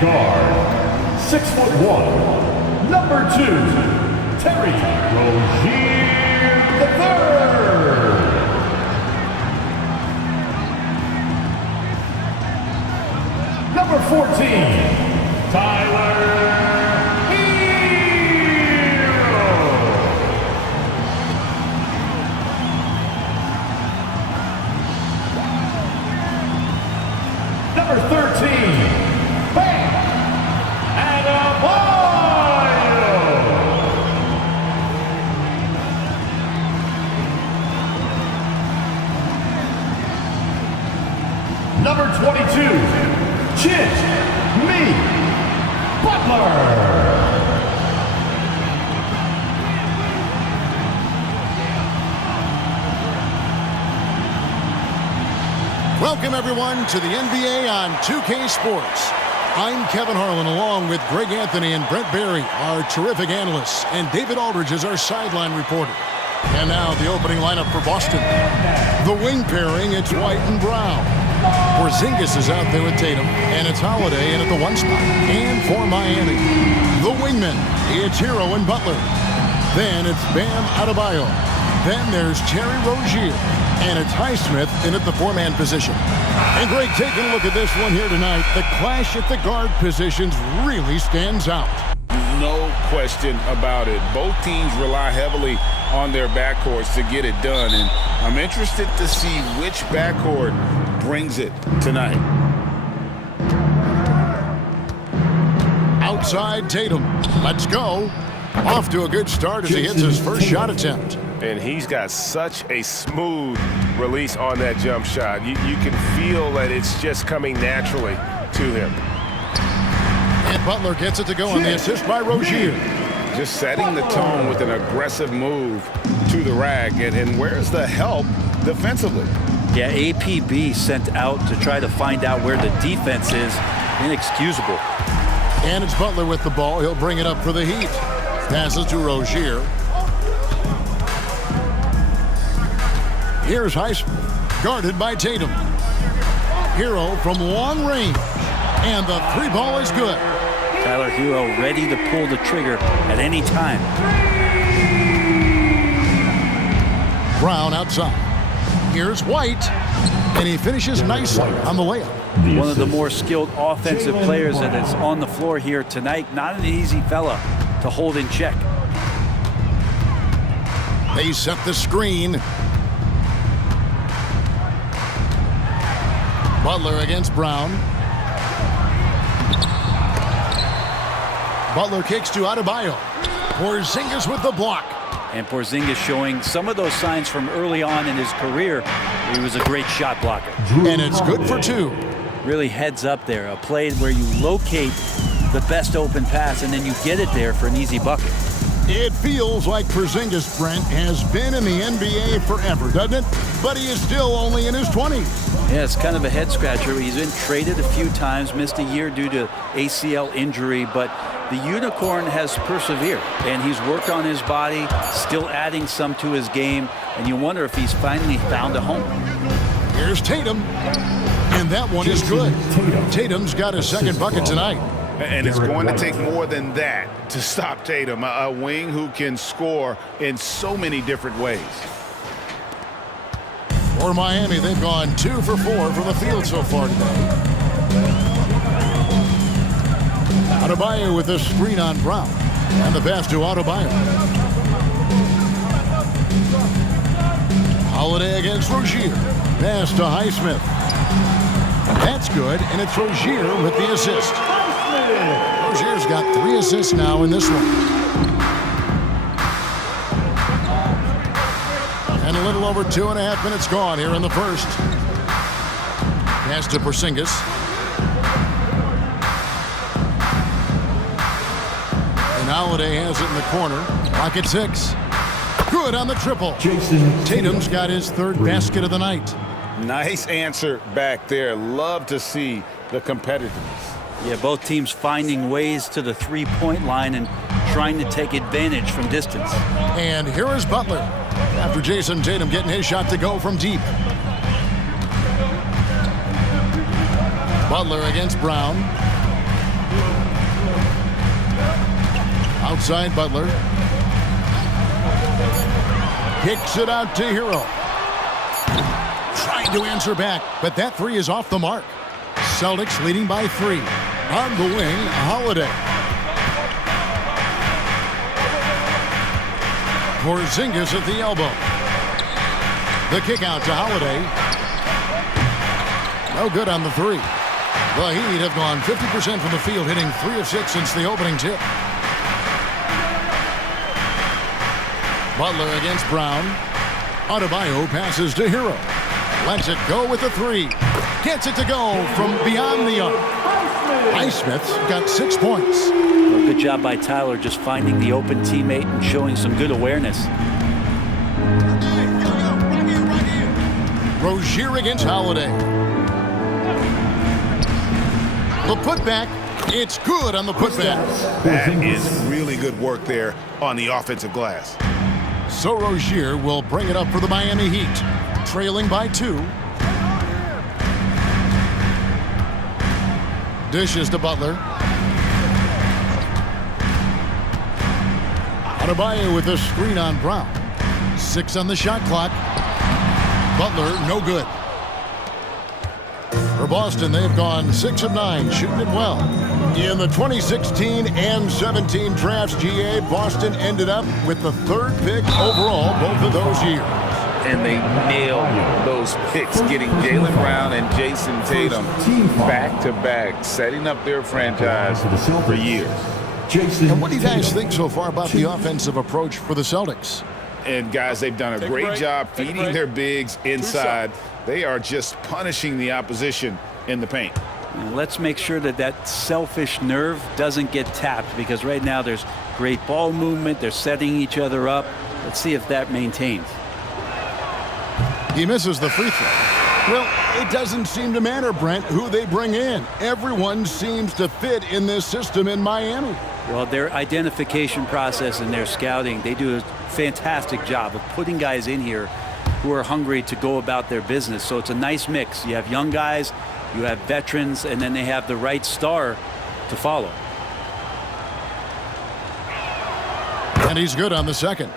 Guard, 6'1", number 2, Terry Rozier III. Number 14, Tyler Hero. Number 13. Number 22, Jimmy Butler. Welcome everyone to the NBA on 2K Sports. I'm Kevin Harlan along with Greg Anthony and Brent Barry, our terrific analysts, and David Aldridge is our sideline reporter. And now the opening lineup for Boston. The wing pairing, it's White and Brown. Porzingis is out there with Tatum, and it's Holiday in at the 1 spot. And for Miami, the wingmen, it's Hero and Butler. Then it's Bam Adebayo. Then there's Terry Rozier, and it's Highsmith in at the 4-man position. And Greg, taking a look at this one here tonight, the clash at the guard positions really stands out. No question about it. Both teams rely heavily on their backcourts to get it done, and I'm interested to see which backcourt brings it tonight. Outside Tatum. Let's go. Off to a good start as he hits his first shot attempt. And he's got such a smooth release on that jump shot. You can feel that it's just coming naturally to him. And Butler gets it to go on the assist by Rozier. Just setting the tone with an aggressive move to the rack. And where's the help defensively? Yeah, APB sent out to try to find out where the defense is. Inexcusable. And it's Butler with the ball. He'll bring it up for the Heat. Passes to Rozier. Here's Highsmith, guarded by Tatum. Hero from long range. And the 3 ball is good. Tyler Hero ready to pull the trigger at any time. Brown outside. Here's White, and he finishes nicely on the layup. One of the more skilled offensive players that is on the floor here tonight. Not an easy fella to hold in check. They set the screen. Butler against Brown. Butler kicks to Adebayo. Porzingis with the block. And Porzingis showing some of those signs from early on in his career. He was a great shot blocker. And it's good for 2. Really heads up there. A play where you locate the best open pass and then you get it there for an easy bucket. It feels like Porzingis, Brent, has been in the NBA forever, doesn't it? But he is still only in his 20s. Yeah, it's kind of a head scratcher. He's been traded a few times, missed a year due to ACL injury, but the Unicorn has persevered, and he's worked on his body, still adding some to his game, and you wonder if he's finally found a home. Here's Tatum, and that one is good. Tatum's got his second bucket tonight. And it's going to take more than that to stop Tatum, a wing who can score in so many different ways. For Miami, they've gone 2 for 4 from the field so far today. Adebayo with a screen on Brown. And the pass to Adebayo. Holiday against Rozier. Pass to Highsmith. That's good, and it's Rozier with the assist. Rozier's got 3 assists now in this one. And a little over 2.5 minutes gone here in the first. Pass to Porzingis. And Holiday has it in the corner. Clock at 6. Good on the triple. Jayson Tatum's got his third basket of the night. Nice answer back there. Love to see the competitiveness. Yeah, both teams finding ways to the three-point line and trying to take advantage from distance. And here is Butler after Jayson Tatum getting his shot to go from deep. Butler against Brown. Outside Butler. Kicks it out to Hero. Trying to answer back, but that three is off the mark. Celtics leading by 3. On the wing, Holiday. Porzingis at the elbow. The kick out to Holiday. No good on the 3. The Heat have gone 50% from the field, hitting 3 of 6 since the opening tip. Butler against Brown. Adebayo passes to Hero. Lets it go with the 3. Gets it to go from beyond the arc. Highsmith's got 6 points. Well, good job by Tyler just finding the open teammate and showing some good awareness. Rozier against Holiday. The putback. It's good on the putback. That is really good work there on the offensive glass. So Rozier will bring it up for the Miami Heat. Trailing by 2. Dishes to Butler. Adebayo with a screen on Brown. 6 on the shot clock. Butler, no good. For Boston, they've gone 6 of 9, shooting it well. In the 2016 and 17 drafts, GA, Boston ended up with the 3rd pick overall both of those years. And they nailed those picks, getting Jaylen Brown and Jayson Tatum back-to-back, setting up their franchise for years. And what do you guys think so far about the offensive approach for the Celtics? And guys, they've done a great job feeding their bigs inside. They are just punishing the opposition in the paint. Let's make sure that that selfish nerve doesn't get tapped, because right now there's great ball movement. They're setting each other up. Let's see if that maintains. He misses the free throw. Well, it doesn't seem to matter, Brent, who they bring in. Everyone seems to fit in this system in Miami. Well, their identification process and their scouting, they do a fantastic job of putting guys in here who are hungry to go about their business. So it's a nice mix. You have young guys, you have veterans, and then they have the right star to follow. And he's good on the second.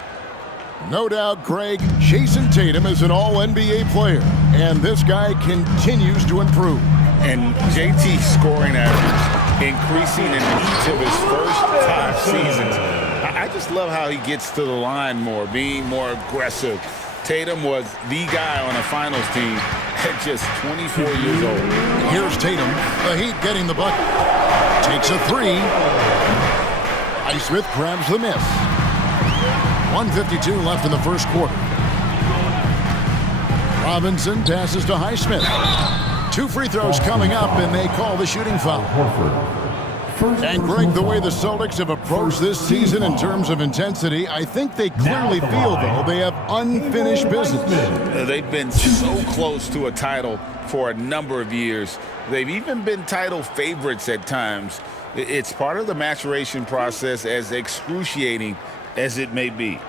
No doubt, Greg, Jayson Tatum is an all-NBA player, and this guy continues to improve. And JT's scoring average increasing in each of his first 5 seasons. I just love how he gets to the line more, being more aggressive. Tatum was the guy on a finals team at just 24 years old. Here's Tatum, the Heat getting the bucket. Takes a 3. Highsmith grabs the miss. 1:52 left in the first quarter. Robinson passes to Highsmith. 2 free throws coming up, and they call the shooting foul. And Greg, the way the Celtics have approached this season in terms of intensity, I think they clearly feel, though, they have unfinished business. They've been so close to a title for a number of years. They've even been title favorites at times. It's part of the maturation process, as excruciating as it may be.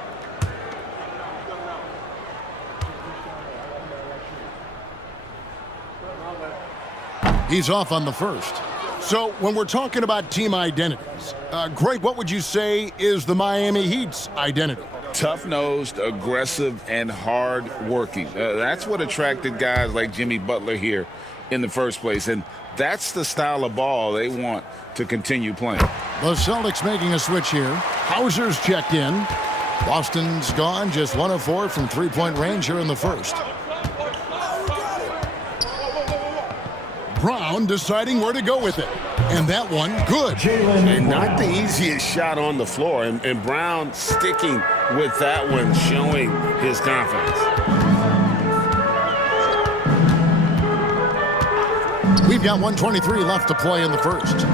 He's off on the first. So when we're talking about team identities, Greg, what would you say is the Miami Heat's identity? Tough-nosed, aggressive, and hard-working. That's what attracted guys like Jimmy Butler here in the first place. And that's the style of ball they want to continue playing. The Celtics making a switch here. Hauser's checked in. Boston's gone just 1 of 4 from three-point range here in the first. Brown deciding where to go with it. And that one, good. And not the easiest shot on the floor. And Brown sticking with that one, showing his confidence. We've got 1:23 left to play in the first.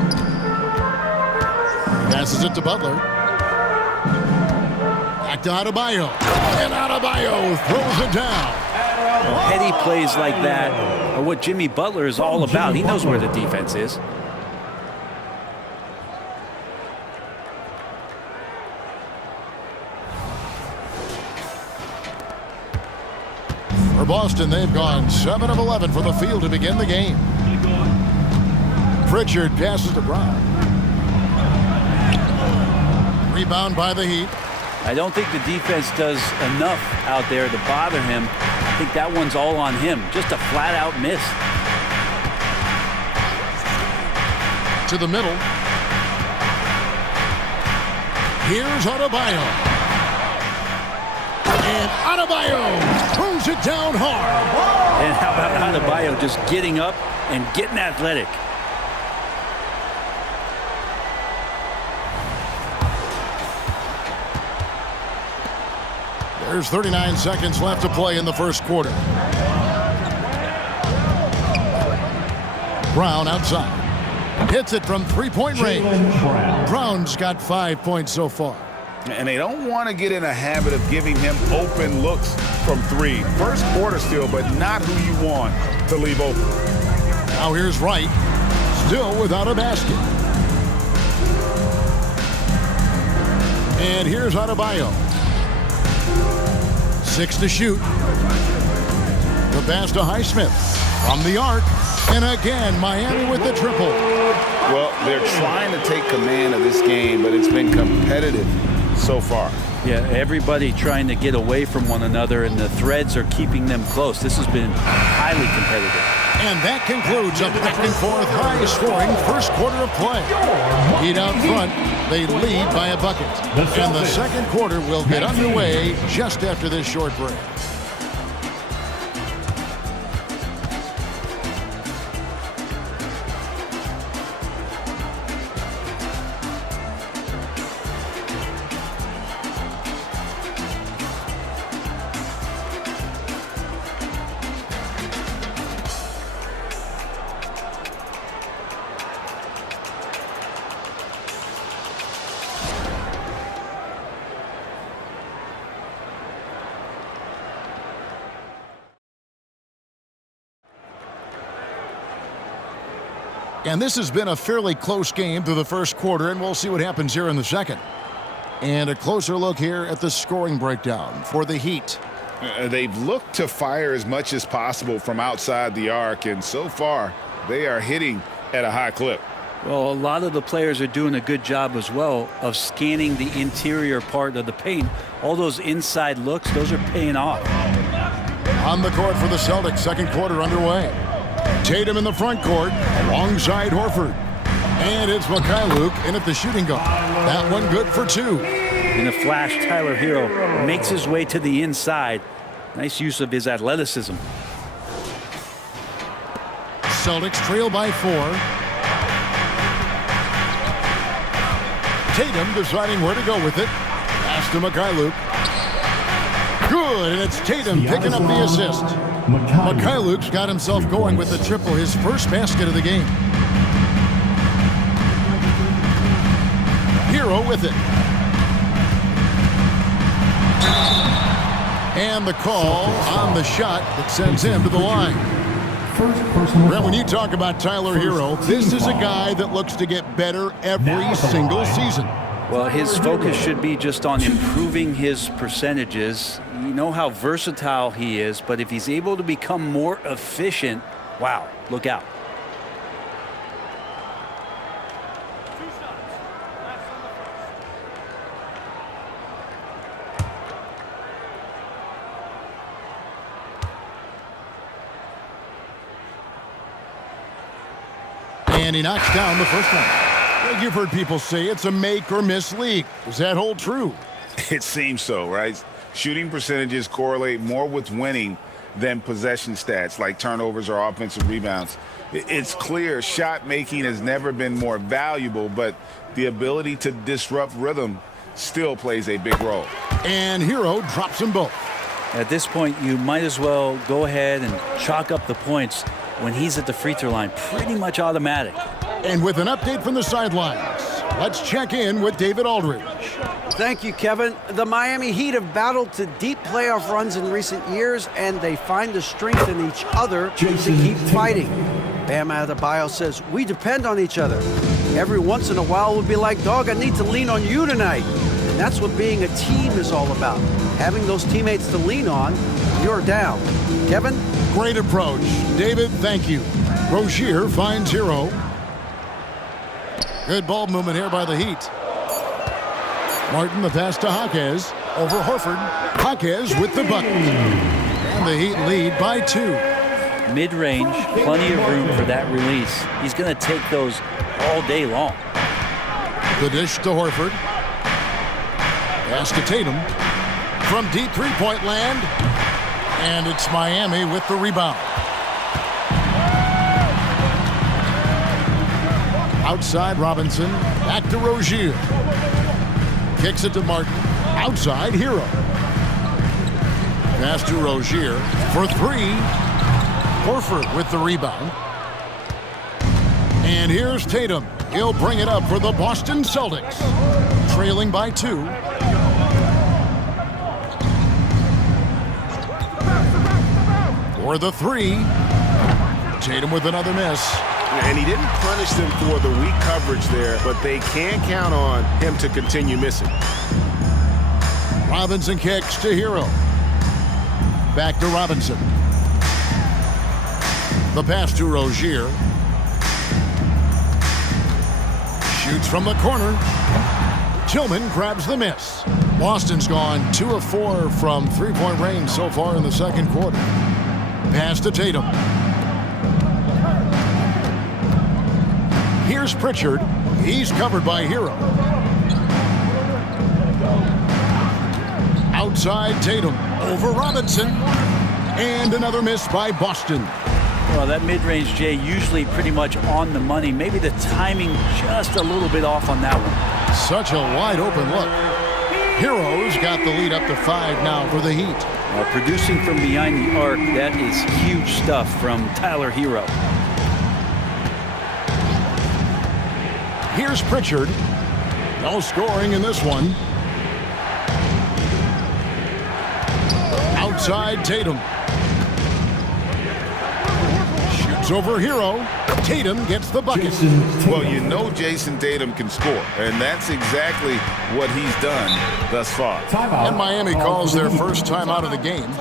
Passes it to Butler. Back to Adebayo. And Adebayo throws it down. Petty plays like that are what Jimmy Butler is all about. He knows where the defense is. For Boston, they've gone 7 of 11 from the field to begin the game. Pritchard passes to Brown. Rebound by the Heat. I don't think the defense does enough out there to bother him. I think that one's all on him. Just a flat-out miss. To the middle. Here's Adebayo. And Adebayo throws it down hard. And how about Adebayo just getting up and getting athletic? There's 39 seconds left to play in the first quarter. Brown outside. Hits it from three-point range. Brown's got 5 points so far. And they don't want to get in a habit of giving him open looks from three. First quarter still, but not who you want to leave open. Now here's Wright. Still without a basket. And here's Adebayo. 6 to shoot. The pass to Highsmith. From the arc. And again, Miami with the triple. Well, they're trying to take command of this game, but it's been competitive so far. Yeah, everybody trying to get away from one another, and the threads are keeping them close. This has been highly competitive. And that concludes a back-and-forth, high-scoring first quarter of play. Heat out front. They lead by a bucket. And the second quarter will get underway just after this short break. And this has been a fairly close game through the first quarter, and we'll see what happens here in the second. And a closer look here at the scoring breakdown for the Heat. They've looked to fire as much as possible from outside the arc, and so far they are hitting at a high clip. Well, a lot of the players are doing a good job as well of scanning the interior part of the paint. All those inside looks, those are paying off. On the court for the Celtics, second quarter underway. Tatum in the front court alongside Horford. And it's Mikhailuk in at the shooting guard. That one good for 2. In a flash, Tyler Hero makes his way to the inside. Nice use of his athleticism. Celtics trail by 4. Tatum deciding where to go with it. Pass to Mikhailuk. Good, and it's Tatum picking up the assist. Mikhailuk's got himself going with the triple, his first basket of the game. Hero with it. And the call on the shot that sends him to the line. Brent, when you talk about Tyler Hero, this is a guy that looks to get better every single season. Well, his focus should be just on improving his percentages. You know how versatile he is, but if he's able to become more efficient, wow, look out. And he knocks down the first one. Well, you've heard people say it's a make or miss league. Does that hold true? It seems so, right? Shooting percentages correlate more with winning than possession stats like turnovers or offensive rebounds. It's clear shot making has never been more valuable, but the ability to disrupt rhythm still plays a big role. And Hero drops them both. At this point, you might as well go ahead and chalk up the points when he's at the free throw line. Pretty much automatic. And with an update from the sidelines, let's check in with David Aldridge. Thank you, Kevin. The Miami Heat have battled to deep playoff runs in recent years, and they find the strength in each other to keep fighting. Bam Adebayo says, we depend on each other. Every once in a while, we'll be like, dog, I need to lean on you tonight. And that's what being a team is all about. Having those teammates to lean on, you're down. Kevin? Great approach. David, thank you. Rozier finds Hero. Good ball movement here by the Heat. Martin, the pass to Jaquez. Over Horford. Jaquez with the bucket. And the Heat lead by 2. Mid-range, plenty of room for that release. He's going to take those all day long. The dish to Horford. Pass to Tatum. From deep three-point land. And it's Miami with the rebound. Outside Robinson. Back to Rozier. Kicks it to Martin. Outside Hero. Pass to Rozier for 3. Horford with the rebound. And here's Tatum. He'll bring it up for the Boston Celtics. Trailing by 2. For the 3. Tatum with another miss. And he didn't punish them for the weak coverage there, but they can count on him to continue missing. Robinson kicks to Hero. Back to Robinson. The pass to Rozier. Shoots from the corner. Tillman grabs the miss. Boston's gone 2 of 4 from three-point range so far in the second quarter. Pass to Tatum. Here's Pritchard. He's covered by Hero. Outside Tatum. Over Robinson. And another miss by Boston. Well, that mid-range, Jay, usually pretty much on the money. Maybe the timing just a little bit off on that one. Such a wide open look. Hero's got the lead up to 5 now for the Heat. Producing from behind the arc, that is huge stuff from Tyler Hero. Here's Pritchard. No scoring in this one. Outside Tatum. Shoots over Hero. Tatum gets the bucket. Well, you know Jayson Tatum can score, and that's exactly what he's done thus far. And Miami calls their first time out of the game.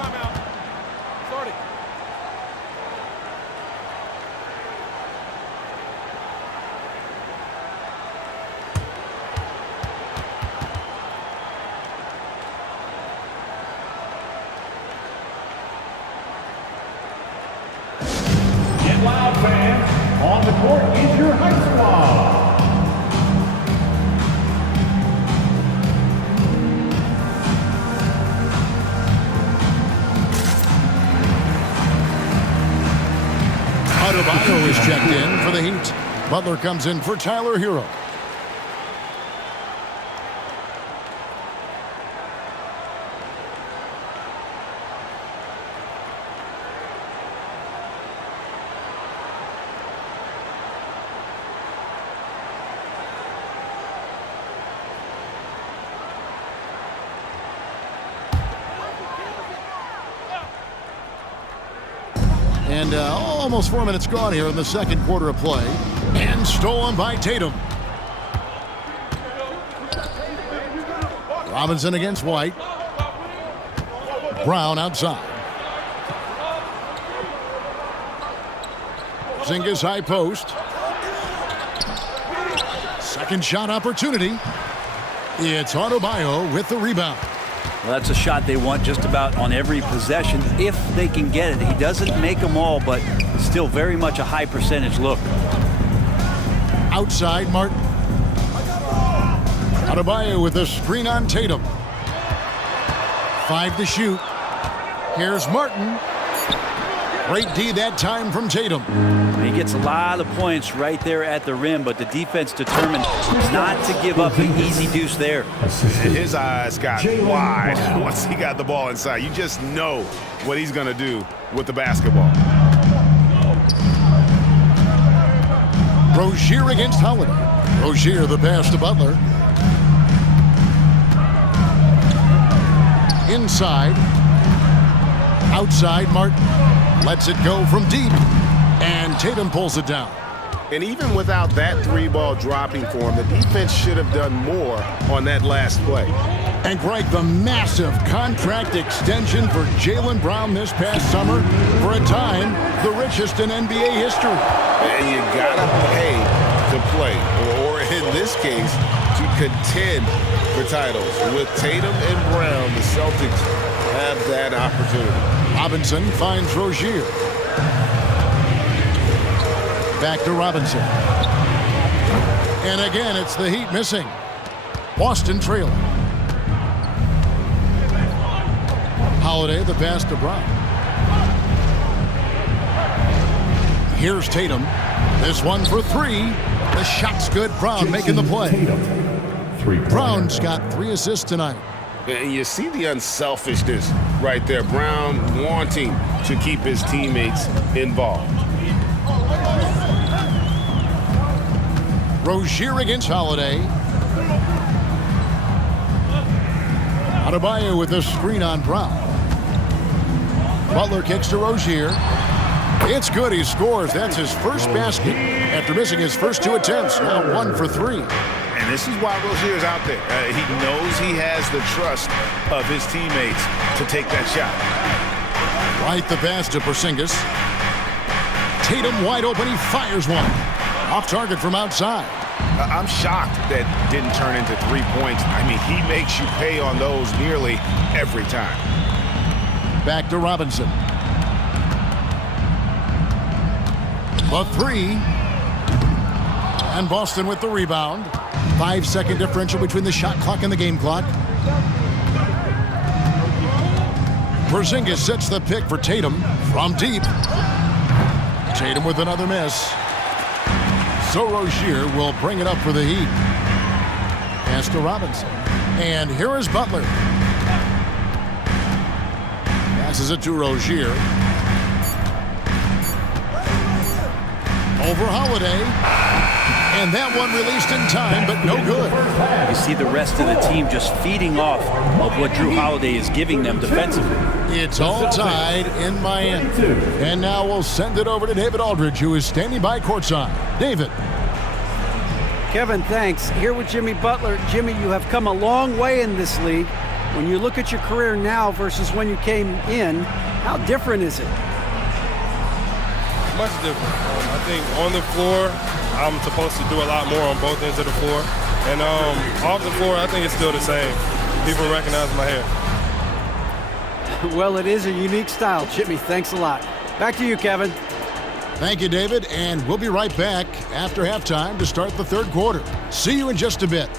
Loud fans, on the court is your high squad. Adebayo is checked in for the Heat. Butler comes in for Tyler Hero. And almost 4 minutes gone here in the second quarter of play. And stolen by Tatum. Robinson against White. Brown outside. Zinga's high post. Second shot opportunity. It's Adebayo with the rebound. Well, that's a shot they want just about on every possession if they can get it. He doesn't make them all, but still very much a high percentage look. Outside Martin. Adebayo with a screen on Tatum. 5 to shoot. Here's Martin. Great D that time from Tatum. He gets a lot of points right there at the rim, but the defense determined not to give up the easy deuce there. His eyes got wide once he got the ball inside. You just know what he's going to do with the basketball. Rozier against Holiday. Rozier the pass to Butler. Inside. Outside, Martin lets it go from deep. And Tatum pulls it down. And even without that three-ball dropping for him, the defense should have done more on that last play. And Greg, the massive contract extension for Jaylen Brown this past summer, for a time, the richest in NBA history. And you gotta pay to play, or in this case, to contend for titles. With Tatum and Brown, the Celtics have that opportunity. Robinson finds Rozier. Back to Robinson. And again, it's the Heat missing. Boston trailing. Holiday, the pass to Brown. Here's Tatum. This one for three. The shot's good. Brown making the play. Brown's got 3 assists tonight. And you see the unselfishness right there. Brown wanting to keep his teammates involved. Rozier against Holiday. Adebayo with a screen on Brown. Butler kicks to Rozier. It's good. He scores. That's his first basket after missing his first 2 attempts. Now 1 for 3. And this is why Rozier's out there. He knows he has the trust of his teammates to take that shot. Right the pass to Porzingis. Tatum wide open. He fires one. Off target from outside. I'm shocked that didn't turn into 3 points. I mean, he makes you pay on those nearly every time. Back to Robinson. The 3. And Boston with the rebound. 5-second differential between the shot clock and the game clock. Porzingis sets the pick for Tatum from deep. Tatum with another miss. So Rozier will bring it up for the Heat. Pass to Robinson. And here is Butler. Passes it to Rozier. Over Holiday. And that one released in time, but no good. You see the rest of the team just feeding off of what Drew Holiday is giving them defensively. It's all tied in Miami. And now we'll send it over to David Aldridge, who is standing by courtside. David. Kevin, thanks. Here with Jimmy Butler. Jimmy, you have come a long way in this league. When you look at your career now versus when you came in, how different is it? Much different. I think on the floor, I'm supposed to do a lot more on both ends of the floor. And off the floor, I think it's still the same. People recognize my hair. Well, it is a unique style, Jimmy. Thanks a lot. Back to you, Kevin. Thank you, David. And we'll be right back after halftime to start the third quarter. See you in just a bit.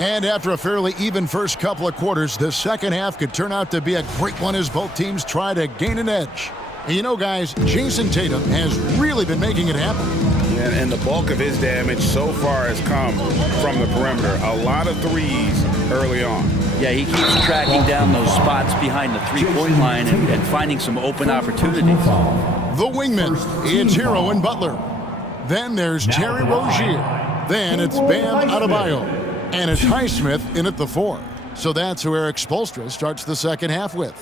And after a fairly even first couple of quarters, the second half could turn out to be a great one as both teams try to gain an edge. And you know, guys, Jayson Tatum has really been making it happen. And the bulk of his damage so far has come from the perimeter. A lot of threes early on. Yeah, he keeps tracking down those spots behind the three-point line and finding some open opportunities. The wingman, it's Hero and Butler. Then there's Terry Rozier. Then it's Bam Adebayo. And it's Highsmith in at the 4. So that's who Eric Spoelstra starts the second half with.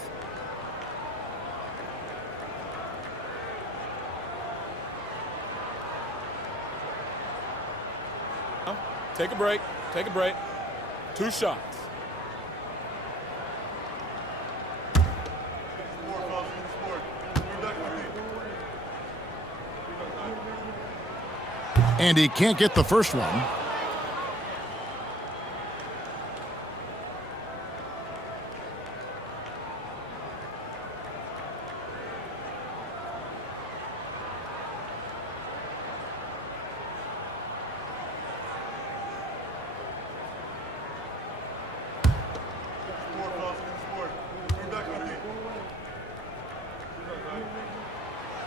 Take a break. Take a break. 2 shots. And he can't get the first one.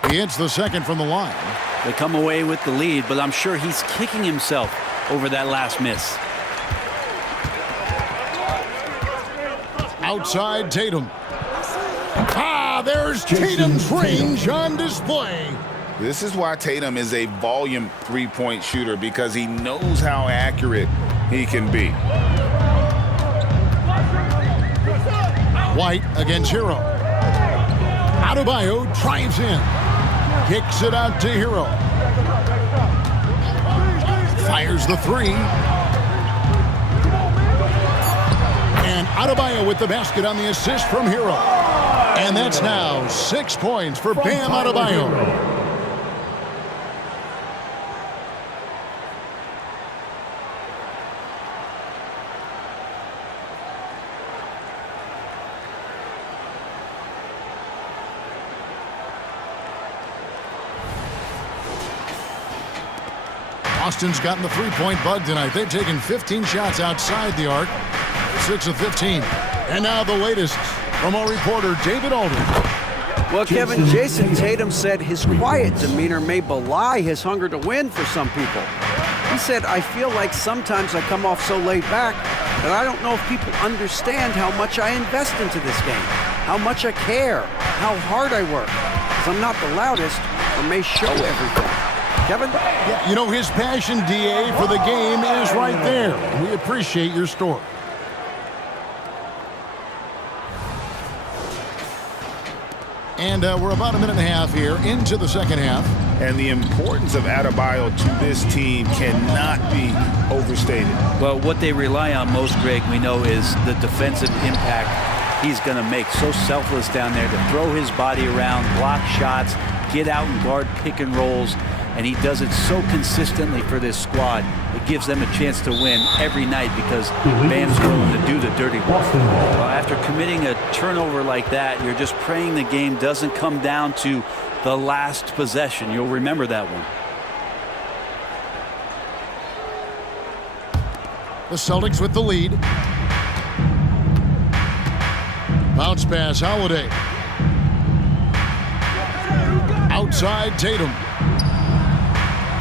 He hits the second from the line. They come away with the lead, but I'm sure he's kicking himself over that last miss. Outside Tatum. There's Tatum's range on display. This is why Tatum is a volume three-point shooter, because he knows how accurate he can be. White against Hero. Adebayo drives in. Kicks it out to Hero. Fires the 3. And Adebayo with the basket on the assist from Hero. And that's now 6 points for Bam Adebayo. Boston's gotten the three-point bug tonight. They've taken 15 shots outside the arc, 6 of 15. And now the latest from our reporter, David Aldridge. Well, Kevin, Jayson Tatum said his quiet demeanor may belie his hunger to win for some people. He said, I feel like sometimes I come off so laid back that I don't know if people understand how much I invest into this game, how much I care, how hard I work. Because I'm not the loudest or may show everything. Kevin? Yeah, you know, his passion, DA, for the game is right there. We appreciate your story. And we're about a minute and a half here into the second half. And the importance of Adebayo to this team cannot be overstated. Well, what they rely on most, Greg, we know, is the defensive impact he's going to make. So selfless down there to throw his body around, block shots, get out and guard pick and rolls. And he does it so consistently for this squad. It gives them a chance to win every night because Bam's willing to do the dirty work. Well, after committing a turnover like that, you're just praying the game doesn't come down to the last possession. You'll remember that one. The Celtics with the lead. Bounce pass, Holiday. Outside Tatum.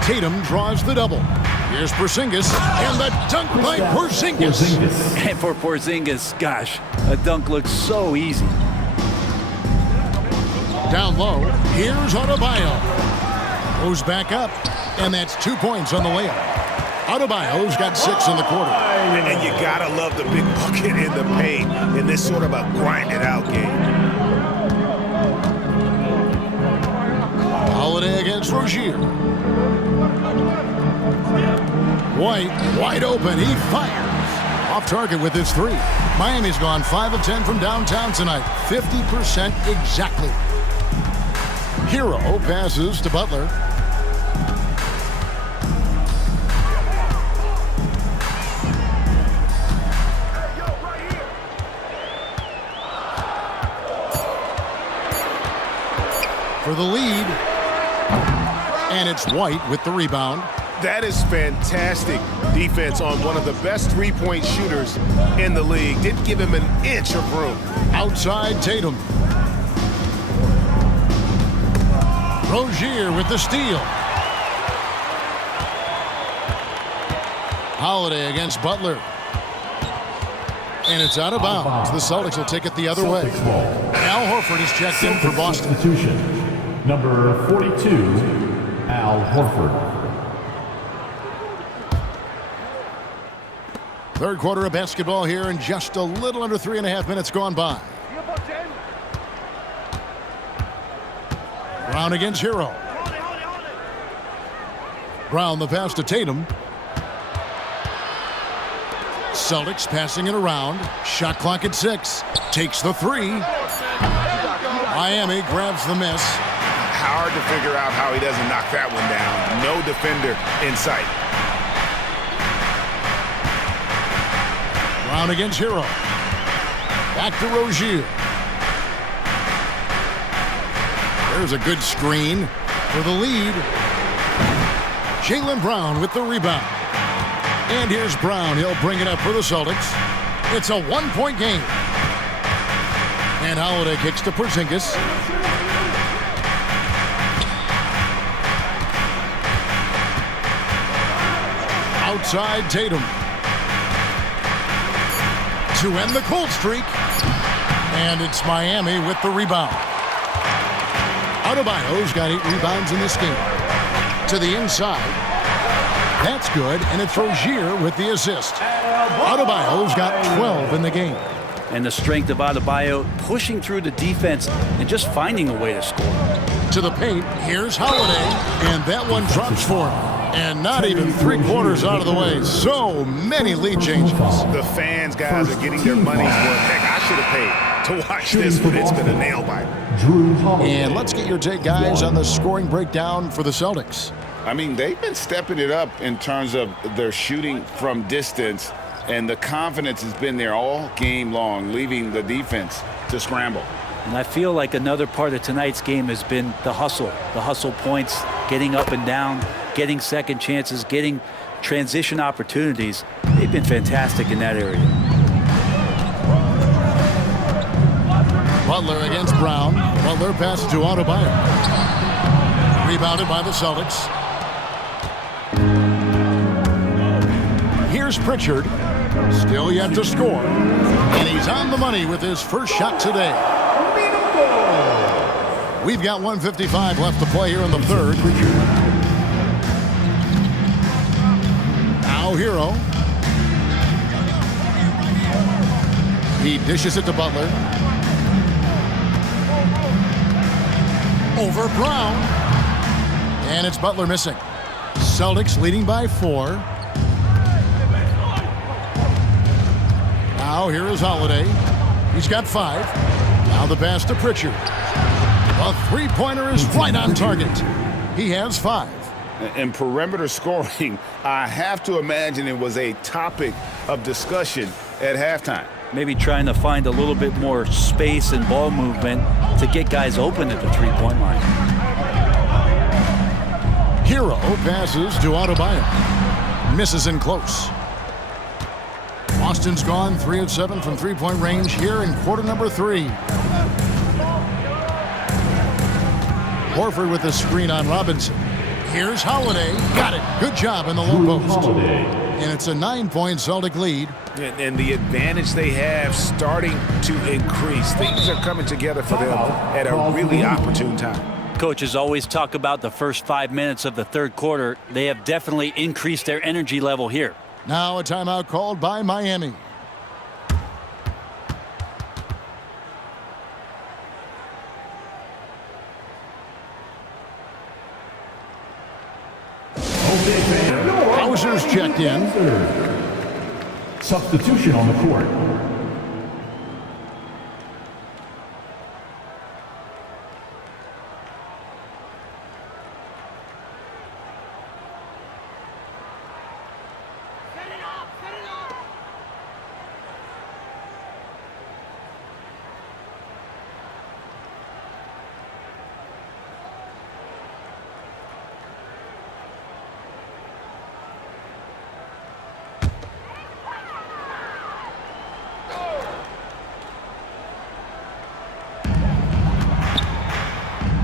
Tatum draws the double. Here's Porzingis, and the dunk by Porzingis. And for Porzingis, gosh, a dunk looks so easy. Down low, here's Adebayo. Goes back up, and that's 2 points on the layup. Adebayo's got 6 in the quarter. And you gotta love the big bucket in the paint in this sort of a grind-it-out game. Holiday against Rozier. White, wide open, he fires. Off target with his 3. Miami's gone 5 of 10 from downtown tonight, 50% exactly. Hero passes to Butler. For the lead. And it's White with the rebound. That is fantastic defense on one of the best three-point shooters in the league. Didn't give him an inch of room. Outside Tatum. Rozier with the steal. Holiday against Butler. And it's out of bounds. The Celtics will take it the other way. Al Horford is checked in for Boston. Substitution. Number 42, Al Horford. Third quarter of basketball here, and just a little under 3.5 minutes gone by. Brown against Hero. Brown the pass to Tatum. Celtics passing it around. Shot clock at 6. Takes the 3. Miami grabs the miss. Hard to figure out how he doesn't knock that one down. No defender in sight. Brown against Hero. Back to Rozier. There's a good screen for the lead. Jaylen Brown with the rebound. And here's Brown. He'll bring it up for the Celtics. It's a 1-point game. And Holiday kicks to Porzingis. Outside Tatum. To end the cold streak. And it's Miami with the rebound. Adebayo's got 8 rebounds in this game. To the inside. That's good, and it's Rozier with the assist. Adebayo's got 12 in the game. And the strength of Adebayo pushing through the defense and just finding a way to score. To the paint, here's Holiday, and that one drops for him. And not even 3/4 out of the way. So many lead changes. The fans, guys, are getting their money's worth. Heck, I should have paid to watch this, but it's been a nail biter. And let's get your take, guys, on the scoring breakdown for the Celtics. I mean, they've been stepping it up in terms of their shooting from distance, and the confidence has been there all game long, leaving the defense to scramble. And I feel like another part of tonight's game has been the hustle points, getting up and down, getting second chances, getting transition opportunities. They've been fantastic in that area. Butler against Brown. Butler passes to Adebayo. Rebounded by the Celtics. Here's Pritchard. Still yet to score. And he's on the money with his first shot today. We've got 1:55 left to play here in the third. Now Hero. He dishes it to Butler. Over Brown. And it's Butler missing. Celtics leading by 4. Now here is Holiday. He's got 5. Now the pass to Pritchard. A three-pointer is right on target. He has 5. And perimeter scoring, I have to imagine it was a topic of discussion at halftime. Maybe trying to find a little bit more space and ball movement to get guys open at the three-point line. Hero passes to Adebayo. Misses in close. Boston's gone 3 of 7 from three-point range here in quarter number 3. Horford with the screen on Robinson. Here's Holiday. Got it. Good job in the low post. And it's a 9-point Celtic lead. And the advantage they have starting to increase. Things are coming together for them at a really opportune time. Coaches always talk about the first 5 minutes of the third quarter. They have definitely increased their energy level here. Now a timeout called by Miami. Hauser's checked in. Substitution on the court.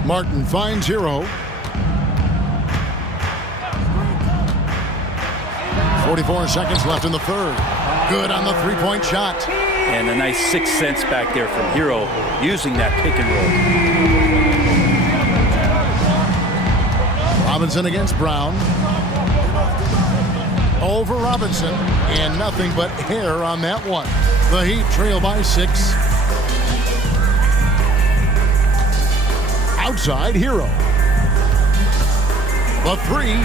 Martin finds Hero. 44 seconds left in the third. Good on the three-point shot. And a nice 6 cents back there from Hero using that pick and roll. Robinson against Brown. over Robinson, and nothing but hair on that one. The Heat trail by 6. Outside, Hero. The 3.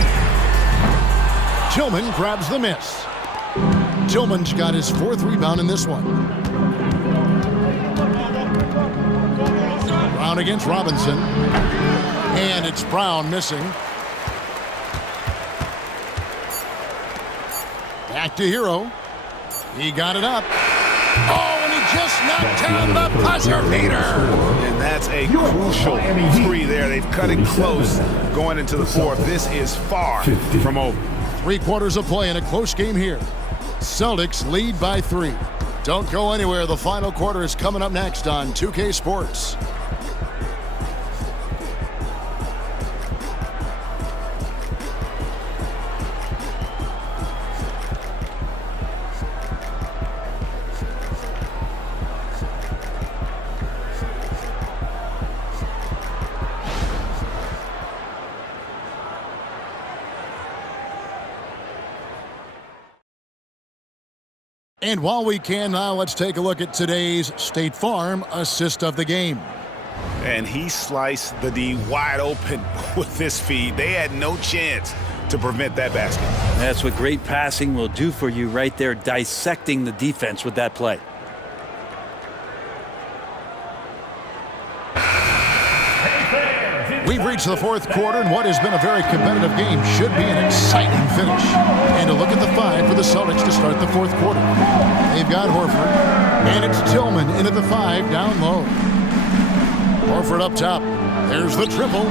Tillman grabs the miss. Tillman's got his 4th rebound in this one. Brown against Robinson. And it's Brown missing. Back to Hero. He got it up. Oh, and he just knocked down the buzzer beater. And that's a crucial 3 there. They've cut it close going into the 4th. This is far from over. 3 quarters of play in a close game here. Celtics lead by 3. Don't go anywhere. The final quarter is coming up next on 2K Sports. And while we can now, let's take a look at today's State Farm assist of the game. And he sliced the D wide open with this feed. They had no chance to prevent that basket. That's what great passing will do for you right there, dissecting the defense with that play. We've reached the 4th quarter, and what has been a very competitive game should be an exciting finish. And a look at the 5 for the Celtics to start the 4th quarter. They've got Horford, and it's Tillman into the 5 down low. Horford up top. There's the triple.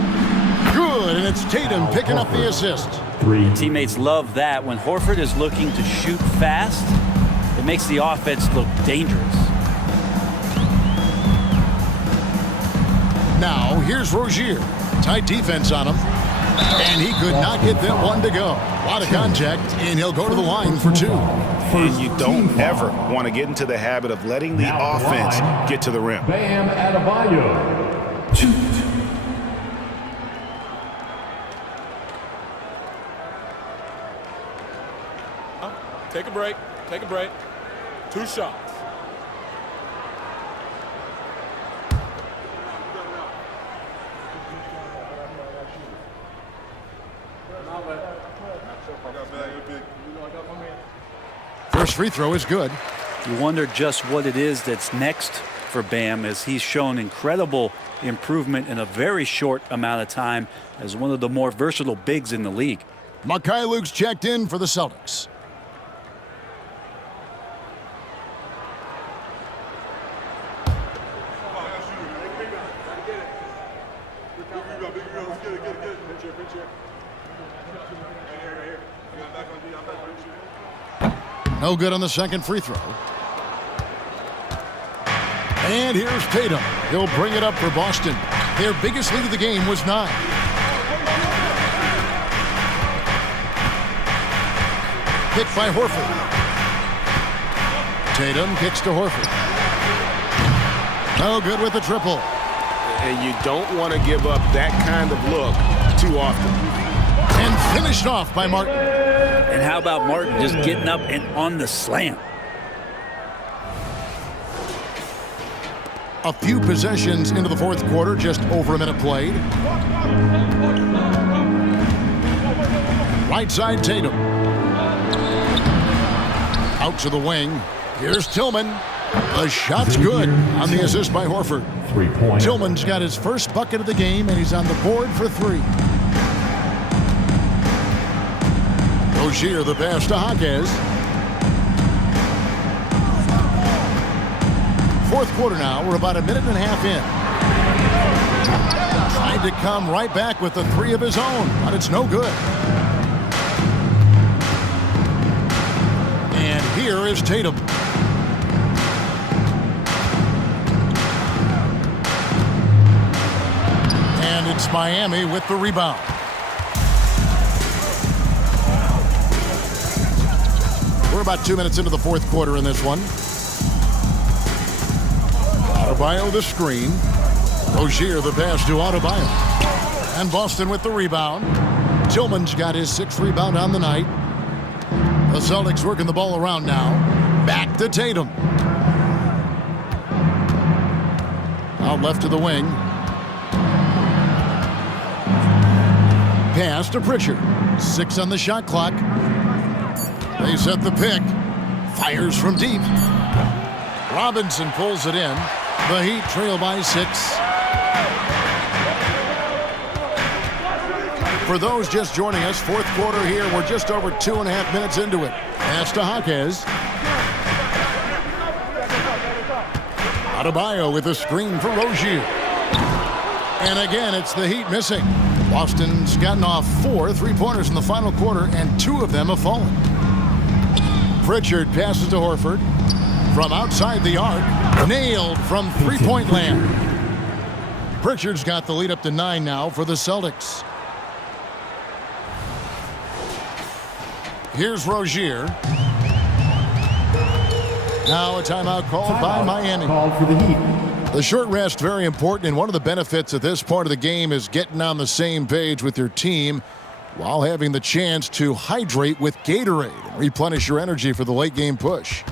Good, and it's Tatum picking up the assist. Teammates love that. When Horford is looking to shoot fast, it makes the offense look dangerous. Now, here's Rozier. Tight defense on him. And he could not get that one to go. A lot of contact, and he'll go to the line for 2. And you don't ever want to get into the habit of letting the offense get to the rim. Bam Adebayo. Shoot. Take a break. Take a break. 2 shots. First free throw is good. You wonder just what it is that's next for Bam, as he's shown incredible improvement in a very short amount of time as one of the more versatile bigs in the league. Luke's checked in for the Celtics. No good on the second free throw. And here's Tatum. He'll bring it up for Boston. Their biggest lead of the game was 9. Pick by Horford. Tatum kicks to Horford. No good with the triple. And you don't want to give up that kind of look too often. And finished off by Martin. And how about Martin just getting up and on the slam? A few possessions into the 4th quarter, just over a minute played. Right side, Tatum. Out to the wing. Here's Tillman. The shot's good on the assist by Horford. 3-point. Tillman's got his first bucket of the game, and he's on the board for 3. Rozier the pass to Hawkes. 4th quarter now. We're about a minute and a half in. Tried to come right back with the 3 of his own, but it's no good. And here is Tatum. And it's Miami with the rebound. We're about 2 minutes into the 4th quarter in this one. Adebayo the screen. Rozier the pass to Adebayo. And Boston with the rebound. Tillman's got his 6th rebound on the night. The Celtics working the ball around now. Back to Tatum. Out left to the wing. Pass to Pritchard. 6 on the shot clock. They set the pick. Fires from deep. Robinson pulls it in. The Heat trail by 6. For those just joining us, fourth quarter here. We're just over 2.5 minutes into it. Pass to Jaquez. Adebayo with a screen for Rozier. And again, it's the Heat missing. Boston's gotten off 4 3-pointers in the final quarter, and 2 of them have fallen. Pritchard passes to Horford. From outside the arc, nailed from three-point land. Pritchard's got the lead up to 9 now for the Celtics. Here's Rozier. Now a timeout called by Miami. Called for the Heat. The short rest, very important, and one of the benefits of this part of the game is getting on the same page with your team while having the chance to hydrate with Gatorade and replenish your energy for the late game push.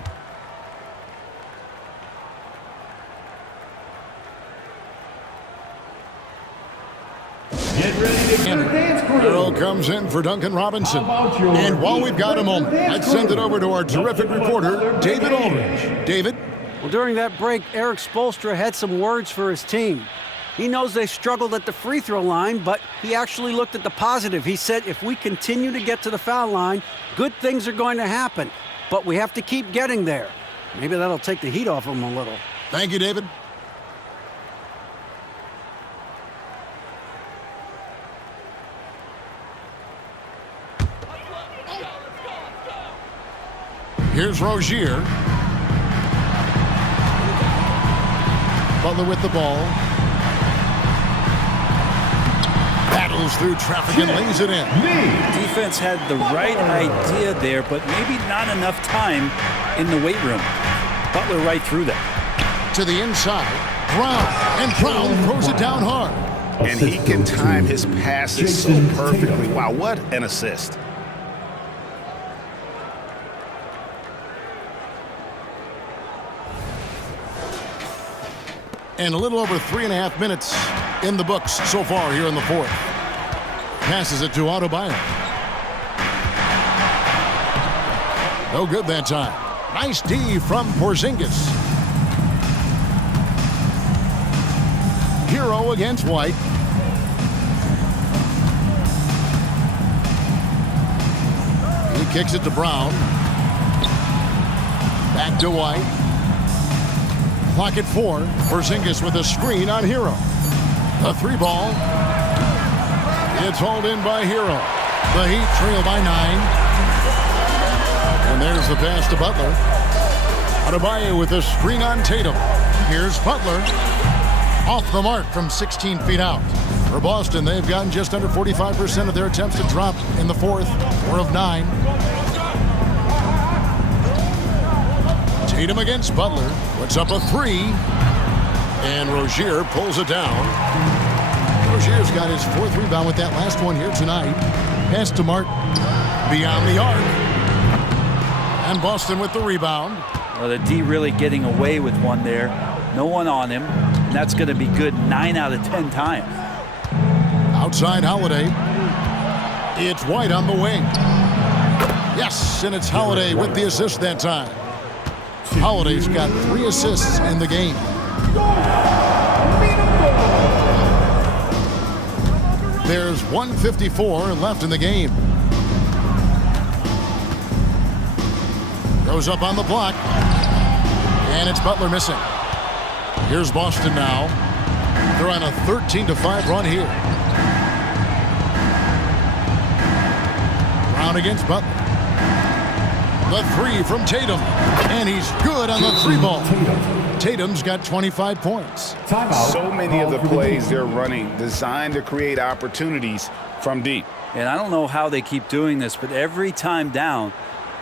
Get ready to go dance crew. Arrow comes in for Duncan Robinson. And while we've got a moment, let's send it over to our terrific reporter, David Aldridge. David? Well, during that break, Eric Spoelstra had some words for his team. He knows they struggled at the free throw line, but he actually looked at the positive. He said, if we continue to get to the foul line, good things are going to happen. But we have to keep getting there. Maybe that'll take the heat off them a little. Thank you, David. Here's Rozier. Butler with the ball. Battles through traffic and lays it in. Defense had the right idea there, but maybe not enough time in the weight room. Butler right through that. To the inside. Brown. And Brown throws it down hard. And he can time his passes so perfectly. Wow, what an assist. And a little over 3.5 minutes in the books so far here in the fourth. Passes it to Adebayo. No good that time. Nice D from Porzingis. Hero against White. He kicks it to Brown. Back to White. Clock at 4. Porzingis with a screen on Hero. A 3-ball. It's hauled in by Hero. The Heat trail by 9. And there's the pass to Butler. Adebayo with a screen on Tatum. Here's Butler. Off the mark from 16 feet out. For Boston, they've gotten just under 45% of their attempts to drop in the fourth. 4 of 9. Tatum against Butler. Puts up a 3. And Rozier pulls it down. Rozier's got his 4th rebound with that last one here tonight. Pass to Martin. Beyond the arc. And Boston with the rebound. Well, the D really getting away with one there. No one on him. And that's going to be good 9 out of 10 times. Outside Holiday. It's White on the wing. Yes, and it's Holiday with the assist that time. Holiday's got 3 assists in the game. There's 1:54 left in the game. Goes up on the block. And it's Butler missing. Here's Boston now. They're on a 13-5 run here. Brown against Butler. The 3 from Tatum. And he's good on the 3-ball. Tatum's got 25 points. So many of the plays they're running designed to create opportunities from deep. And I don't know how they keep doing this, but every time down,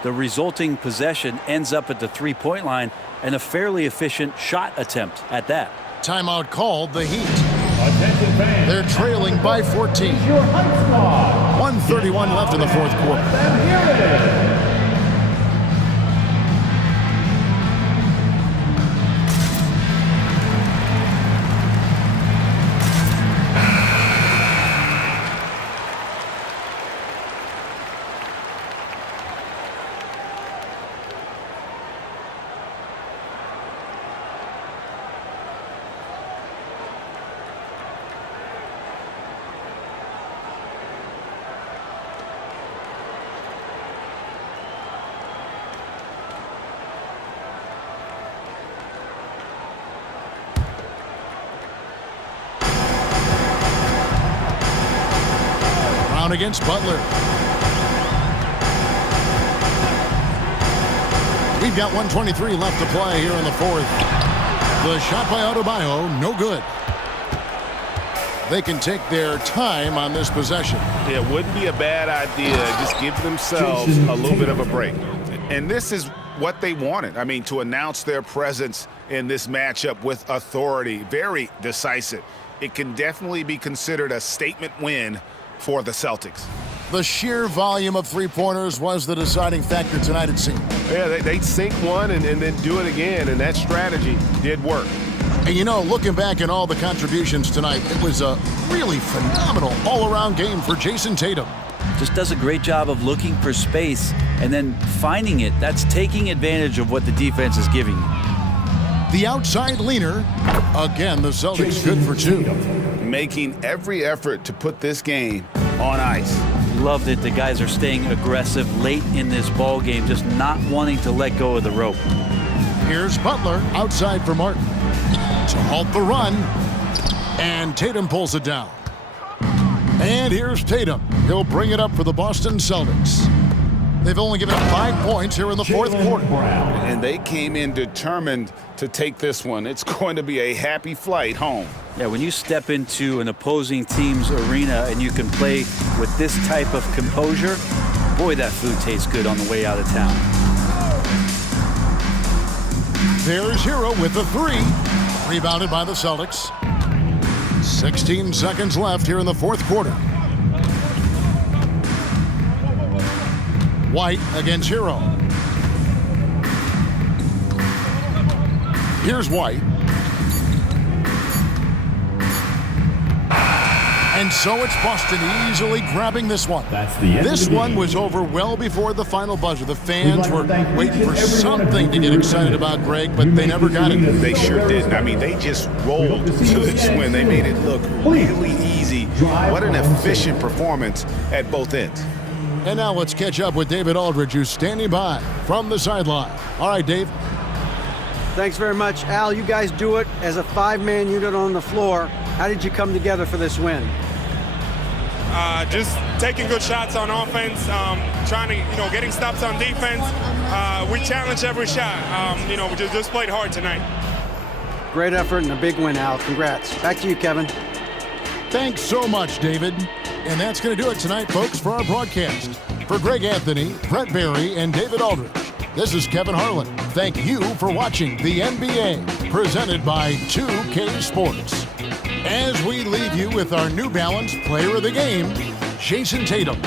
the resulting possession ends up at the 3-point line and a fairly efficient shot attempt at that. Timeout called, the Heat. Attention fans. They're trailing by 14. Your hype squad. 1:31 left in the fourth quarter. And here it is. down against Butler. We've got 1:23 left to play here in the fourth. The shot by Adebayo, no good. They can take their time on this possession. It wouldn't be a bad idea. Just give themselves a little bit of a break. And this is what they wanted. I mean, to announce their presence in this matchup with authority. Very decisive. It can definitely be considered a statement win for the Celtics. The sheer volume of three-pointers was the deciding factor tonight, it seemed. Yeah, they'd sink one and then do it again, and that strategy did work. And you know, looking back at all the contributions tonight, it was a really phenomenal all-around game for Jayson Tatum. Just does a great job of looking for space and then finding it. That's taking advantage of what the defense is giving you. The outside leaner, again, the Celtics good for two. Making every effort to put this game on ice. Love that the guys are staying aggressive late in this ball game, just not wanting to let go of the rope. Here's Butler outside for Martin to halt the run, and Tatum pulls it down. And here's Tatum. He'll bring it up for the Boston Celtics. They've only given up 5 points here in the fourth quarter. And they came in determined to take this one. It's going to be a happy flight home. Yeah, when you step into an opposing team's arena and you can play with this type of composure, boy, that food tastes good on the way out of town. There's Hero with the three. Rebounded by the Celtics. 16 seconds left here in the fourth quarter. White against Hero. Here's White. And so it's Boston easily grabbing this one. That's the end This of the one game. was over well before the final buzzer. The fans We'd were like to thank waiting for each and every something to get member excited for about, Greg, you but they make never this got it. arena They sure didn't. I mean, they just rolled to this win. They made it look really easy. What an efficient performance at both ends. And now let's catch up with David Aldridge, who's standing by from the sideline. All right, Dave. Thanks very much, Al. You guys do it as a five-man unit on the floor. How did you come together for this win? Just taking good shots on offense, trying to, getting stops on defense. We challenged every shot. We just played hard tonight. Great effort and a big win, Al. Congrats. Back to you, Kevin. Thanks so much, David. And that's going to do it tonight, folks, for our broadcast. For Greg Anthony, Brett Barry, and David Aldridge, this is Kevin Harlan. Thank you for watching the NBA, presented by 2K Sports. As we leave you with our New Balance Player of the Game, Jayson Tatum.